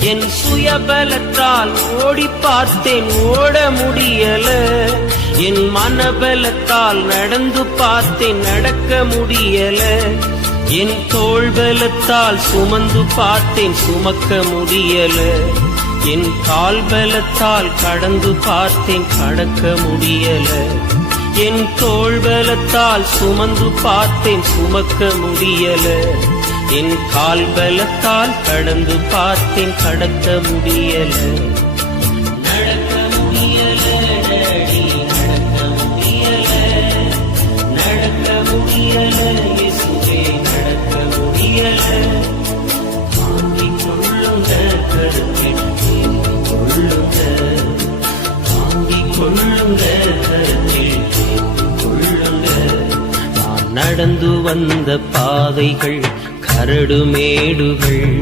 என் சுயபலத்தால் ஓடி பார்த்தேன், ஓட முடியல. என் மனபலத்தால் நடந்து பார்த்தேன், நடக்க முடியல. என் தோள்பலத்தால் சுமந்து பார்த்தேன், சுமக்க முடியல. என் கால் பலத்தால் கடந்து பார்த்தேன், கடக்க முடியல. என் தோள்பலத்தால் சுமந்து பார்த்தேன், சுமக்க முடியல. என் கால் பலத்தால் கடந்து பார்த்தேன், கடக்க முடியல. நடக்க முடியல டேடி, நடக்க முடியல. நடக்க முடியல இயேசுவே, நடக்க முடியல. வாங்கிக் கொள்ளுங்க கருத்தில் கொள்ளுங்க, வாங்கிக் கொள்ளுங்க கருத்தில் கொள்ளுங்க. நான் நடந்து வந்த பாதைகள் கரடு மேடுகள்,